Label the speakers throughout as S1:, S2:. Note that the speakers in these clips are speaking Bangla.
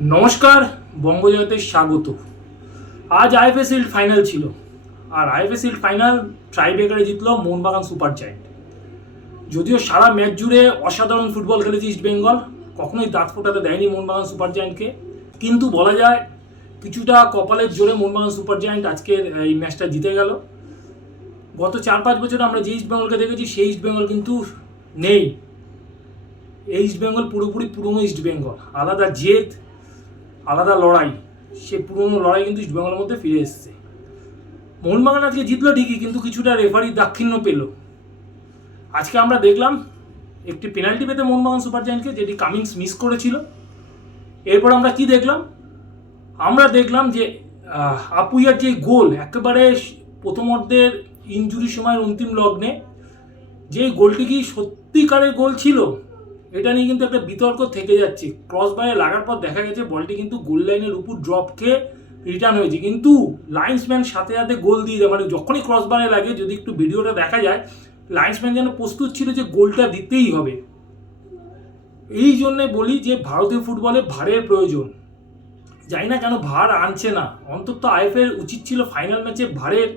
S1: নমস্কার বঙ্গজয়তে স্বাগত। আজ আইএফএসএল ফাইনাল ছিল। আর আইএফএসএল ফাইনাল ট্রাইবেকারে জিতলো মোহনবাগান সুপার জায়েন্ট যদিও সারা ম্যাচ জুড়ে অসাধারণ ফুটবল খেলেছে ইস্ট বেঙ্গল কখনোই দাঁত ফোটাতে দেয়নি মোহনবাগান সুপার জায়েন্টকে কিন্তু বলা যায়, কিছুটা কপালের জোরে মোহনবাগান সুপার জায়েন্ট আজকের এই ম্যাচটা জিতে গেল। গত চার পাঁচ বছর আমরা যে ইস্ট বেঙ্গলকে দেখেছি, সেই ইস্ট বেঙ্গল কিন্তু নেই। এই ইস্ট বেঙ্গল পুরোপুরি পুরনো ইস্ট বেঙ্গল আলাদা জেদ আলাদা লড়াই। সে পুরনো লড়াই কিন্তু ইস্ট বেঙ্গলের মধ্যে ফিরে এসছে। মোহনবাগান আজকে জিতলো ঠিকই, কিন্তু কিছুটা রেফারি দাক্ষিণ্য পেল। আজকে আমরা দেখলাম একটি পেনাল্টি পেতে মোহনবাগান সুপার জায়েন্টকে যেটি কামিংস মিস করেছিল। এরপর আমরা কি দেখলাম? আমরা দেখলাম যে আপুইয়ার যে গোল, একেবারে প্রথম অর্ধের ইঞ্জুরির সময়ের অন্তিম লগ্নে যে গোলটি কি সত্যিকারের গোল ছিল? এটা নিয়ে কিন্তু একটা বিতর্ক থেকে যাচ্ছে। ক্রস বাইরে লাগার পর দেখা গেছে বলটি কিন্তু গোল লাইনের উপর ড্রপ খেয়ে রিটার্ন হয়েছে। কিন্তু লাইন্সম্যান সাথে সাথে গোল দিয়ে দেয় মানে যখনই ক্রস বারে লাগে, যদি একটু ভিডিওটা দেখা যায় লাইন্সম্যান যেন প্রস্তুত ছিল যে গোলটা দিতেই হবে। এই জন্যে বলি যে ভারতীয় ফুটবলে ভারের প্রয়োজন। জানি না কেন ভার আনছে না। অন্তত আইএফের উচিত ছিল ফাইনাল ম্যাচে ভারের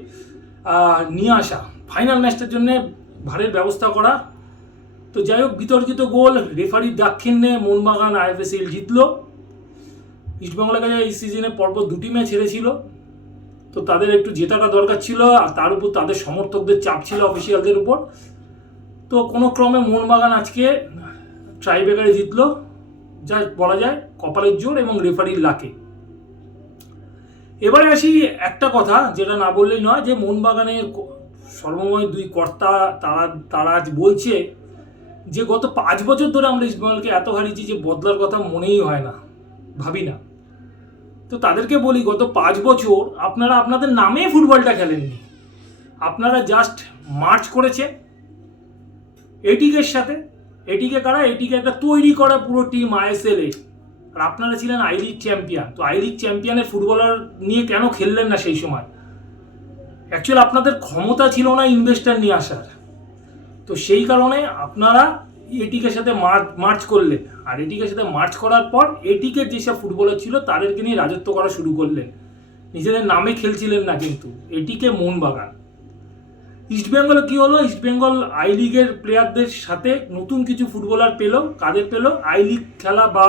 S1: নিয়ে আসা। ফাইনাল ম্যাচটার জন্য ভারের ব্যবস্থা করা। তো যাই হোক, বিতর্কিত গোল, রেফারির দাক্ষিণ্যে মোহনবাগান আইএফএসএল জিতলো। ইস্টবেঙ্গলের কাছে এই সিজনে পরপর দুটি ম্যাচ হেরেছিল। তো তাদের একটু জেতাটা দরকার ছিল, আর তার উপর তাদের সমর্থকদের চাপ ছিল অফিসিয়ালদের উপর। তো কোনো ক্রমে মোহনবাগান আজকে ট্রাইবেকারে জিতলো। যা বলা যায়, কপালের জোর এবং রেফারির লাকে। এবারে আসি একটা কথা, যেটা না বললেই নয়, যে মোহনবাগানের সর্বময় দুই কর্তা তারা তারা আজ বলছে যে গত পাঁচ বছর ধরে আমরা ইস্টবেঙ্গলকে এত হারিয়েছি যে বদলার কথা মনেই হয় না, ভাবি না। তো তাদেরকে বলি, গত পাঁচ বছর আপনারা আপনাদের নামে ফুটবলটা খেলেননি। আপনারা জাস্ট মার্চ করেছেন এটিকের সাথে, এটিকে কারা, এটিকে একটা তৈরি করা পুরো টিম আইএসএল এ। আর আপনারা ছিলেন আই লিগ চ্যাম্পিয়ন তো আই লিগ চ্যাম্পিয়নের ফুটবলার নিয়ে কেন খেললেন না সেই সময়? অ্যাকচুয়ালি আপনাদের ক্ষমতা ছিল না ইনভেস্টার নিয়ে আসার। তো সেই কারণে আপনারা এটিকের সাথে মার্চ করলেন। আর এটিকের সাথে মার্চ করার পর এটিকের যেসব ফুটবলার ছিল তাদেরকে নিয়ে রাজত্ব করা শুরু করলেন। নিজেদের নামে খেলছিলেন না কিন্তু। এটিকে মোহনবাগান। ইস্টবেঙ্গলে কি হলো? ইস্টবেঙ্গল আই লিগের প্লেয়ারদের সাথে নতুন কিছু ফুটবলার পেল, কাদের পেল? আই লিগ খেলা বা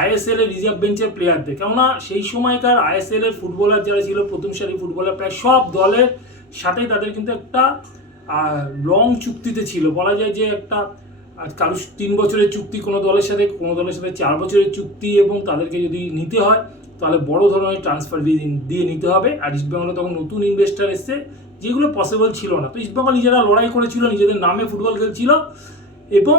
S1: আইএসএল এর রিজার্ভ বেঞ্চের প্লেয়ারদের। কেননা সেই সময়কার আইএসএল এর ফুটবলার যারা ছিল, প্রথম সারি ফুটবলার, প্রায় সব দলের সাথেই তাদের কিন্তু একটা লং চুক্তিতে ছিল। বলা যায় যে একটা কারও তিন বছরের চুক্তি কোনো দলের সাথে, কোনো দলের সাথে চার বছরের চুক্তি এবং তাদেরকে যদি নিতে হয়, তাহলে বড় ধরনের ট্রান্সফার দিয়ে নিতে হবে। আর ইস্টবেঙ্গলে তখন নতুন ইনভেস্টার এসছে, যেগুলো পসিবল ছিল না। তো ইস্টবেঙ্গল নিজেরা লড়াই করেছিল, নিজেদের নামে ফুটবল খেলছিল এবং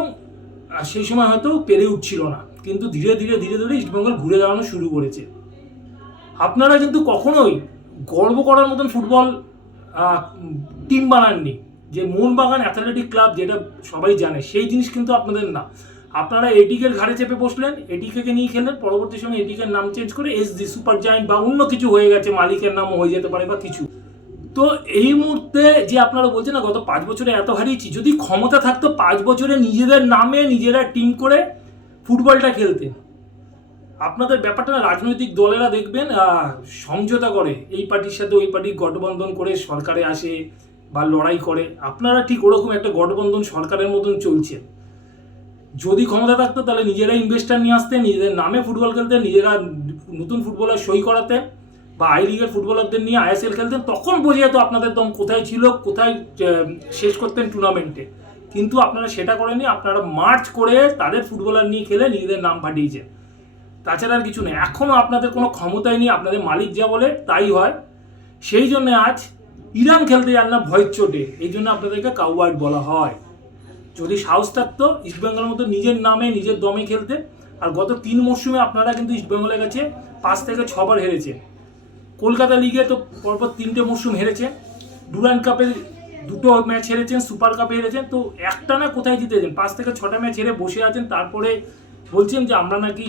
S1: সেই সময় হয়তো পেরে উঠছিল না। কিন্তু ধীরে ধীরে ধীরে ধীরে ইস্টবেঙ্গল ঘুরে দাঁড়ানো শুরু করেছে। আপনারা কিন্তু কখনোই গর্ব করার মতন ফুটবল টিম বানাননি। যে মোহনবাগান অ্যাথলেটিক ক্লাব যেটা সবাই জানে, সেই জিনিস কিন্তু আপনাদের না। আপনারা এটিকের ঘাড়ে চেপে বসলেন এটিকে নিয়ে খেলেন পরবর্তী সময় এটিকের নাম চেঞ্জ করে এস জি সুপার জায়েন্ট বা অন্য কিছু হয়ে গেছে, মালিকের নামও হয়ে যেতে পারে বা কিছু। তো এই মুহূর্তে যে আপনারা বলছেন না, গত পাঁচ বছরে এত হারিয়েছি, যদি ক্ষমতা থাকতো পাঁচ বছরে নিজেদের নামে নিজেরা টিম করে ফুটবলটা খেলতেন। আপনাদের ব্যাপারটা না, রাজনৈতিক দলেরা দেখবেন সমঝোতা করে, এই পার্টির সাথে ওই পার্টি গঠবন্ধন করে সরকারে আসে বা লড়াই করে, আপনারা ঠিক ওরকম একটা গঠবন্ধন সরকারের মতন চলছে। যদি ক্ষমতা থাকতো তাহলে নিজেরা ইনভেস্টার নিয়ে আসতেন নিজেদের নামে ফুটবল খেলতেন নিজেরা নতুন ফুটবলার সই করাতেন বা আই লিগের ফুটবলারদের নিয়ে আইএসএল খেলতেন তখন বোঝা যেত আপনাদের দম কোথায় ছিল, কোথায় শেষ করতেন টুর্নামেন্টে কিন্তু আপনারা সেটা করেনি আপনারা মার্চ করে তাদের ফুটবলার নিয়ে খেলে নিজেদের নাম পাঠিয়েছেন তাছাড়া আর কিছু নেই। এখনও আপনাদের কোনো ক্ষমতাই নেই, আপনাদের মালিক যা বলে তাই হয়। সেই জন্য আজ ইরান খেলতে যান না ভয়ের চোটে। এই জন্য আপনাদেরকে কাউয়ার্ড বলা হয়। যদি সাহস থাকতো ইস্টবেঙ্গলের মতো নিজের নামে, নিজের দমে খেলতে। আর গত তিন মরশুমে আপনারা কিন্তু ইস্টবেঙ্গলের কাছে পাঁচ থেকে ছবার হেরেছেন। কলকাতা লিগে তো পরপর তিনটে মরশুম হেরেছেন ডুরান্ড কাপে দুটো ম্যাচ হেরেছেন সুপার কাপে হেরেছেন। তো একটা না কোথায় জিতেছেন? পাঁচ থেকে ছটা ম্যাচ হেরে বসে আছেন, তারপরে বলছেন যে আমরা নাকি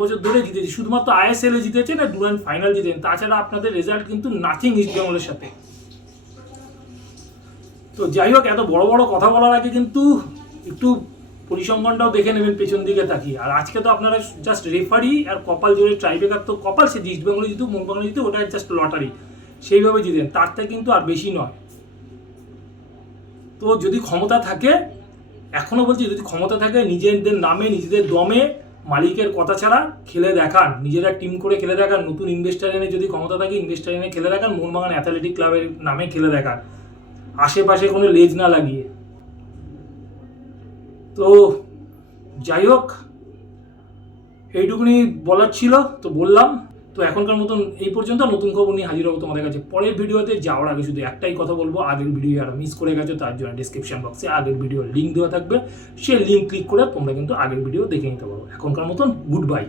S1: বছর ধরে জিতেছি। শুধুমাত্র আইএসএল এ জিতেছেন আর ডুরান্ড ফাইনাল জিতেছেন তাছাড়া আপনাদের রেজাল্ট কিন্তু নাথিং ইস্ট বেঙ্গলের সাথে। তো যাই হোক, এত বড় বড় কথা বলার আগে কিন্তু একটু পরিসংখ্যানটাও দেখে নেবেন পেছন দিকে তাকিয়ে। আর আজকে তো আপনারা জাস্ট রেফারি আর কপাল জোরে ট্রাইবেকার তো কপাল, সে ইস্ট বেঙ্গলে জিতুক মোহনবাগানে জিতুক, ওটা জাস্ট লটারি সেইভাবে জিতেন। তার থেকে কিন্তু আর বেশি নয়। তো যদি ক্ষমতা থাকে, এখনও বলছি, যদি ক্ষমতা থাকে, নিজেদের নামে, নিজেদের দমে মালিকের কথা ছাড়া খেলে দেখান, নিজেরা টিম করে খেলে দেখান, নতুন ইনভেস্টার এনে যদি ক্ষমতা থাকে ইনভেস্টার এনে খেলে দেখান, মোহনবাগান অ্যাথলেটিক ক্লাবের নামে খেলে দেখান। আশেপাশে কোনো লেজ না লাগিয়ে। তো যাই হোক, এইটুকুনি বলার ছিল, তো বললাম। তো এখনকার মতন এই পর্যন্ত নতুন খবর নিয়ে হাজির হব তোমাদের কাছে। পরের ভিডিওতে যাওয়ার আগে শুধু একটাই কথা বলব, আগের ভিডিও যারা মিস করে গেছো তার জন্য ডিসক্রিপশন বক্সে আগের ভিডিওর লিঙ্ক দেওয়া থাকবে। সে লিঙ্ক ক্লিক করে তোমরা কিন্তু আগের ভিডিও দেখে নিতে পারো। এখনকার মতন গুড বাই